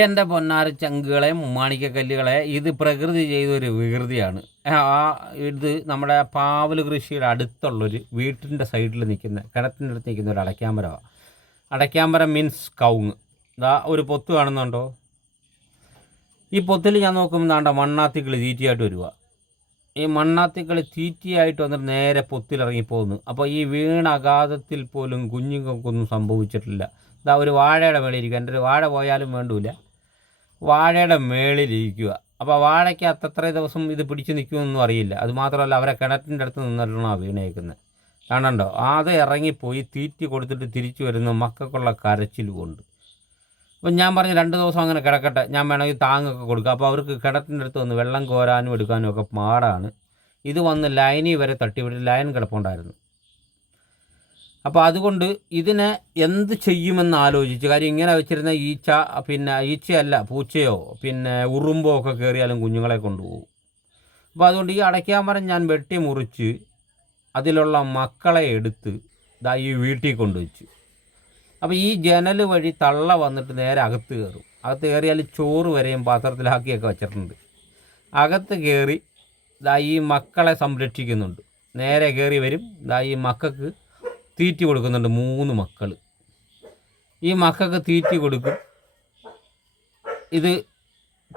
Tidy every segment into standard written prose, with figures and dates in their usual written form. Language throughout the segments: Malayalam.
എൻ്റെ പൊന്നാര ചങ്കുകളെ മാണിക്കക്കല്ലുകളെ ഇത് പ്രകൃതി ചെയ്തൊരു വികൃതിയാണ്. ഇത് നമ്മുടെ പാവൽ കൃഷിയുടെ അടുത്തുള്ളൊരു വീട്ടിൻ്റെ സൈഡിൽ നിൽക്കുന്ന കിണറ്റിൻ്റെ അടുത്ത് നിൽക്കുന്ന ഒരു അടയ്ക്കാമരമാണ്. അടയ്ക്കാമരം മീൻസ് കവുങ്ങ്. ഇതാ ഒരു പൊത്ത് കാണുന്നുണ്ടോ? ഈ പൊത്തിൽ ഞാൻ നോക്കുമ്പോൾ നാണ്ട മണ്ണാത്തിക്കിളി തീറ്റയായിട്ട് വരിക. ഈ മണ്ണാത്തിക്കിളി തീറ്റയായിട്ട് വന്നിട്ട് നേരെ പൊത്തിലിറങ്ങിപ്പോകുന്നു. അപ്പോൾ ഈ വീണ അഗാധത്തിൽ പോലും കുഞ്ഞുങ്ങൾക്കൊന്നും സംഭവിച്ചിട്ടില്ല. ഇതാ ഒരു വാഴയുടെ മേളിലിരിക്കുക. എൻ്റെ ഒരു വാഴ പോയാലും വേണ്ടൂല, വാഴയുടെ മേളിലിരിക്കുക. അപ്പോൾ വാഴയ്ക്ക് അത്ര ദിവസം ഇത് പിടിച്ച് നിൽക്കുമെന്നൊന്നും അറിയില്ല. അതുമാത്രമല്ല, അവരെ കിണറ്റിൻ്റെ അടുത്ത് നിന്നിട്ടാണ് വീണേക്കുന്നത്. കാണണ്ടോ? അത് ഇറങ്ങിപ്പോയി തീറ്റി കൊടുത്തിട്ട് തിരിച്ചു വരുന്ന മക്കൾക്കുള്ള കരച്ചിലും ഉണ്ട്. അപ്പം ഞാൻ പറഞ്ഞു 2 ദിവസം അങ്ങനെ കിടക്കട്ടെ, ഞാൻ വേണമെങ്കിൽ താങ്ങൊക്കെ കൊടുക്കുക. അപ്പോൾ അവർക്ക് കിണറ്റിൻ്റെ അടുത്ത് വന്ന് വെള്ളം കോരാനും എടുക്കാനും ഒക്കെ പാടാണ്. ഇത് വന്ന് ലൈനിൽ വരെ തട്ടിവിട്ട് ലൈൻ കിടപ്പുണ്ടായിരുന്നു. അപ്പോൾ അതുകൊണ്ട് ഇതിനെ എന്ത് ചെയ്യുമെന്ന് ആലോചിച്ച്, കാര്യം ഇങ്ങനെ വെച്ചിരുന്ന ഈച്ച, പിന്നെ ഈച്ചയല്ല പൂച്ചയോ പിന്നെ ഉറുമ്പോ ഒക്കെ കയറിയാലും കുഞ്ഞുങ്ങളെ കൊണ്ടുപോകും. അപ്പോൾ അതുകൊണ്ട് ഈ അടയ്ക്കാമരം ഞാൻ വെട്ടി മുറിച്ച് അതിലുള്ള മക്കളെ എടുത്ത് ഇതാ ഈ വീട്ടിൽ കൊണ്ടുവച്ചു. അപ്പോൾ ഈ ജനൽ വഴി തള്ള വന്നിട്ട് നേരെ അകത്ത് കയറും. അകത്ത് കയറിയാൽ ചോറ് വരെയും പാത്രത്തിലാക്കിയൊക്കെ വെച്ചിട്ടുണ്ട്. അകത്ത് കയറി ഇതാ ഈ മക്കളെ സംരക്ഷിക്കുന്നുണ്ട്. നേരെ കയറി വരും. ഇതാ ഈ മക്കൾക്ക് തീറ്റി കൊടുക്കുന്നുണ്ട്. 3 മക്കൾ. ഈ മക്കൾക്ക് തീറ്റി കൊടുക്കും. ഇത്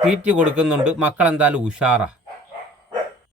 തീറ്റി കൊടുക്കുന്നുണ്ട്. മക്കളെന്തായാലും ഉഷാറാണ്.